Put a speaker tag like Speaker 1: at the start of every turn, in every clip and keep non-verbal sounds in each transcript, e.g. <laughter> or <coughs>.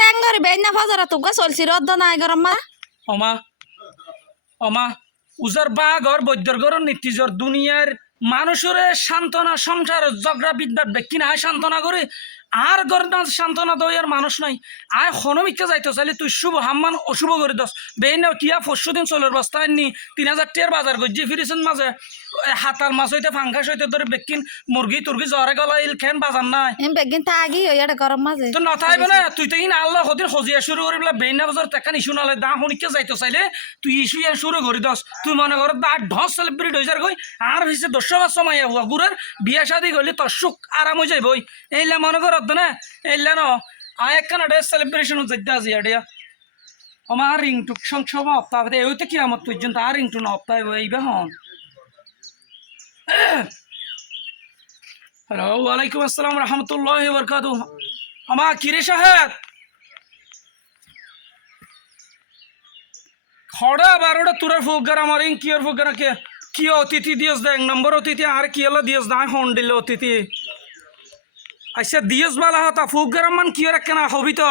Speaker 1: দেন ঘরে বেন না ফজরা তুগা চলছি, রদ্দ নাই গরম মা।
Speaker 2: উজার বাঘর বৈদ্যর নীতিজর দুনিয়ার মানুষের সান্ত্বনা, সংসার, ঝগড়া বিদ্যার ব্যক্তি না সান্ত্বনা করে। আর গর না সান্ত্বনা দইয়ার মানুষ নাই আয় হনমিকা যাইতো চাইলে তুই শুভ হাম্মান অশুভ করে দস। বেই না টিয়া পরশু দিন চলের বস্তায় নি তিন হাজার টিয়ার বাজার গজ্জি ফিরেছেন মাঝে। এ হাতার মাছ হইতে ফাঙ্কাস হইতে ধরে বেকিন মুরগি তুরগি জ্বরে গলা ইল খেন বাজার নাই।
Speaker 1: বেগিন তাগি এটা গরম মাঝে।
Speaker 2: তো নথাইব না তুই তো ইন আল্লাহ হদিন হজিয়া শুরু করে বলে বেইনা বাজার ইস্যু নালে দা যাইতো চাইলে তুই ইস্যু ইয়া শুরু করে দস। তুই মনে কর দা ঢস সেলিব্রিটি হয়ে যার গই আর হইছে দশ সময় হুয়া গুড়ের বিয়া শাদি করলে তোর সুখ আরাম হয়ে যাইবই এইলা মনে কর না এইলা ন আয় একখান ডে সেলিব্রেশন যাইতে আজি আডিয়া আমার রিং টুক সংসব অপ্তাহ এইতে কি আমার পর্যন্ত আর রিং টু না অপ্তাহ এইবা হন হ্যালো ওয়ালাইকুম আসসালাম রহমতুল্লাহ বরকাত আমার কিরে সাহেব খড়া বারোটা তোরার ফুগার আমার কিয়র ফুগার কে কি অতিথি দিয়স দে এক নম্বর অতিথি আর কি হলো দিয়স না হন অতিথি আচ্ছা দিয়স বালা হতা ফুগার মান কিয়র কেনা হবি তো?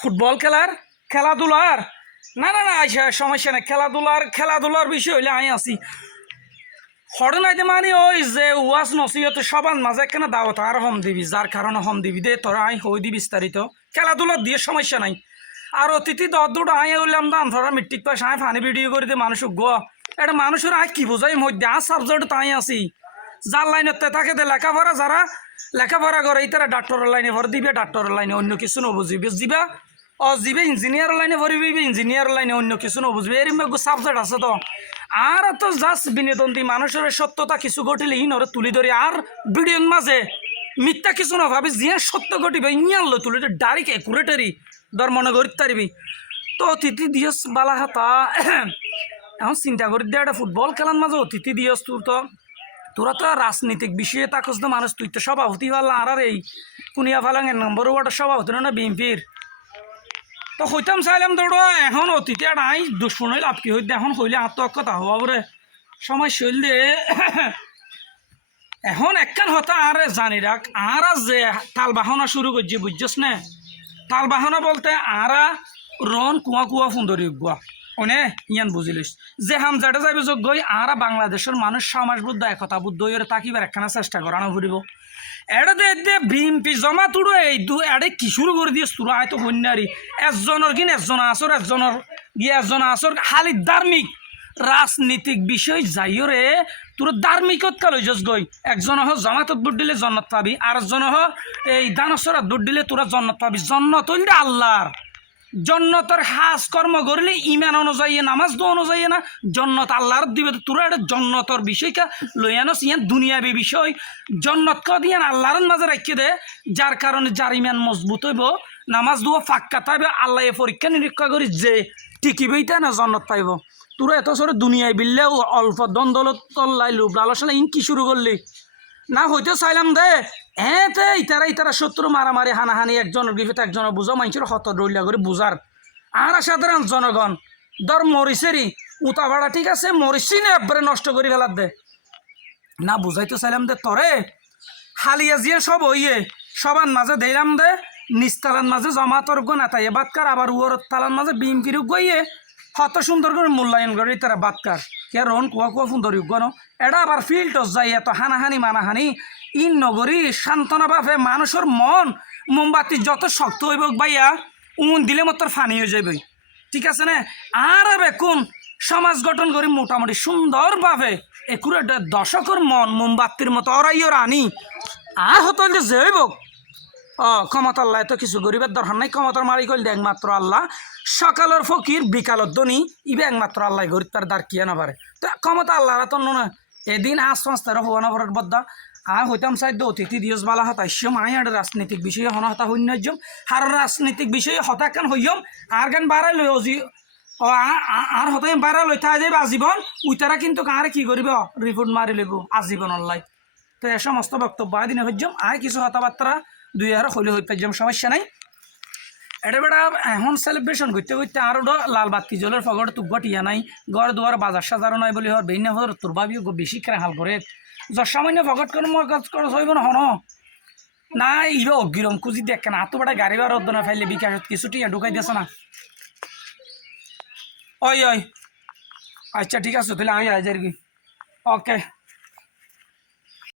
Speaker 2: ফুটবল খেলার? খেলাধুলার? না না না আচ্ছা সমস্যা নাই। খেলাধুলার খেলাধুলার বিষয় হইলে আমি আছি। হরনাইতে মানে ওই যে ওয়াজ নসিহত সবার মাঝে কেন দাওয়াত আর হম দিবি? যার কারণে হম দিবি দে, তোরা আই হই দি বিস্তারিত। খেলাধুলা দিয়ে সমস্যা নাই। আর অতিথি দর দুটো আই হইলাম দাম, ধরা মিট্টিক পাশ, আয় ফানি ভিডিও করে দিয়ে মানুষ গো এটা মানুষের আয় কি বোঝাই মধ্যে? আর সাবজেক্ট তাই আছি। যার লাইনে থাকে দে, লেখাপড়া যারা, লেখাপড়া করে তারা ডাক্তারের লাইনে ভর দিবে ডাক্তারের লাইনে অন্য কিছু নবুঝিবে দিবা ও দিবে ইঞ্জিনিয়ার লাইনে ভরিবে ইঞ্জিনিয়ার লাইনে অন্য কিছু নবুঝবে এর মধ্যে সাবজেক্ট আছে তো। আর তো জাস্ট বিনোদন মানুষের সত্যতা কিছু ঘটিলে ইনরে তুলি ধরে, আর ভিডিওর মাঝে মিথ্যা কিছু না ভাবি জিয়া সত্য ঘটিবে ইয়ানলো তুলি ডাইরেক্ট একুরেটারি ধর মনে করিতে পারবি। তো অতিথি দিয়স বালা হাতা এখন চিন্তা করি দে, একটা ফুটবল খেলার মাঝে অতিথি দিয়স তোর তো। তোরা তো রাজনীতিক বিষয়ে তাকস তো মানুষ, তুই তো সভাপতি পারলাম আর এই কুনিয়া ফালাং এক নম্বর ওয়ার্ডের সভাপতি না বিএনপির? তো হইতাম চাইলাম দৌড় এখন অতীতে আই দুশ্মন হইলে আপকি হইতে, এখন হইলে আত্মহত্যা হওয়া বলে সময় দে। <coughs> এখন একখান হতা আর জানি রাখ, আর যে তাল বাহনা শুরু করছি, বুঝছস না? তাল বাহনা বলতে আরা রন কুয়া কুয়া সুন্দরী গুয়া অনে, ইয়ান বুঝিলিস। যে হাম যাটা যাবে যোগ্য আরা বাংলাদেশের মানুষ সমাজ বুদ্ধ একতা বুদ্ধ এর তাকিবার একখানা চেষ্টা করানো ফুরিব। এটা দে দে জমা তুড়ো এই দু, এডে কি শুরু করে দিয়েছ তোরা হয়তো কন্যারি। একজনের কিন একজন আসর, একজনের গিয়ে একজন আসর, খালি ধার্মিক। রাজনীতিক বিষয় যাইও রে তোর ধার্মিকত কাল হইছস গই। একজন হ জমাতত বুট দিলে জন্নত পাবি আর একজন হ এই দানসরাত বুট দিলে তোরা জন্নত পাবি। জন্নত হইলে আল্লাহর। জন্নতর হাজ কর্ম করলে ইমান অনুযায়ী নামাজ দো অনুযায়ী না। জন্নত আল্লাহর দিবে তোরা এটা জন্নতর বিষয়টা লইয়ানস ইয়ান দুনিয়াবি বিষয়। জন্নত ক দিয়ান আল্লাহর মাঝে রাখিয়ে দে। যার কারণে যার ইমান মজবুত হইব, নামাজ দুয়া ফাক্কা তাইবে আল্লাহ পরীক্ষা নিরীক্ষা করি যে টিকিবেই তাই না জন্নত পাইব। তোরা এত সরে দুনিয়ায় বিললে অল্প দ্বন্দ্বলত তল্লাই লোভ লালসালা ইন কি শুরু করলি। না, হইতে চাইলাম দে। হ্যাঁ তে ইতারা ইতারা শত্রু মারামারি, হানাহানি একজনের বিপদ একজনের বুঝো, মানুষের হত রইলা করে বুঝার। আর সাধারণ জনগণ, ধর মরিসেরই উতা ভাড়া, ঠিক আছে? মরিসি না একবারে নষ্ট করে ফেলার দে। না, বুঝাইতে চাইলাম দে তরে। হালিয়া জিয়ে সব হইয়ে, সবার মাঝে দিলাম দে। নিস্তালার মাঝে জমাতর গো নেতাই বাতকার, আবার উয়ার তালার মাঝে বিম ফিরুক গইয়ে হত সুন্দর করে মূল্যায়ন করে তারা বাতকার। কে রন কুয়া কুয়া সুন্দর গণ এটা আবার ফিল্টস যাই, এত হানাহানি মানাহানি। ইন নগরী সান্ত্বনা ভাবে মানুষের মন মোমবাতি যত শক্ত হইব বাইয়া উন দিলে মতো ফানি হয়ে যাবে ঠিক আছে না? আর বেকুন সমাজ গঠন করি মোটামুটি সুন্দরভাবে একুরে দশকের মন মোমবাতির মতো অরাইও রানি। আর হতো যে হইব ও ক্ষমতার লাই তো কিছু গরিবের দরকার নাই, ক্ষমতার মারি করলে একমাত্র আল্লাহ। সকালের ফকির, বিকালের ধনী, ইবে একমাত্র আল্লাহ গরিব, তার দার কিয়া না পারে? তো ক্ষমতা আল্লাহ তো না এদিন আজ সংস্থার হওয়া না পারার বদ্দা আর হইতাম সাইড অতিথি দিয়স বালা হতা ইসম আই আর রাজনৈতিক বিষয়ে হন হতা হইন্যম আর রাজনৈতিক বিষয়ে হতা কেন হইয়ম? আর কেন বাড়াই লই অজি আর হতাই বাড়া লই থাই যাইব আজীবন উইতারা কিন্তু কারে কি করিব? রিপোর্ট মারি লইব আজীবন অল্লাই তো এ সমস্ত বক্তব্য আদিনে হইজম আয় কিছু কথাবার্তা দুই আর হইলে হইতে সমস্যা নাই। এটা বেটা এখন সেলিব্রেশন করতে করতে আর লাল বাতি জলের ফগড় তুক গটিয়া নাই ঘর দুয়ার বাজার সাজারও নাই বলি হর বেইনা হর তোর ভাবিও বেশি করে হাল করে যর সামান্য ফগট করে মোর কাজ খরচ হইব না? হন না ইবে অগিরম খুঁজি দেখ না এত বড় গাড়ি ভাড়া অর্ধনা ফাইলে বিকাশত কিছু টিয়া ঢুকাই দিয়েছ না? ওই ওই আচ্ছা ঠিক আছে তাহলে আমি আজ আর কি ওকে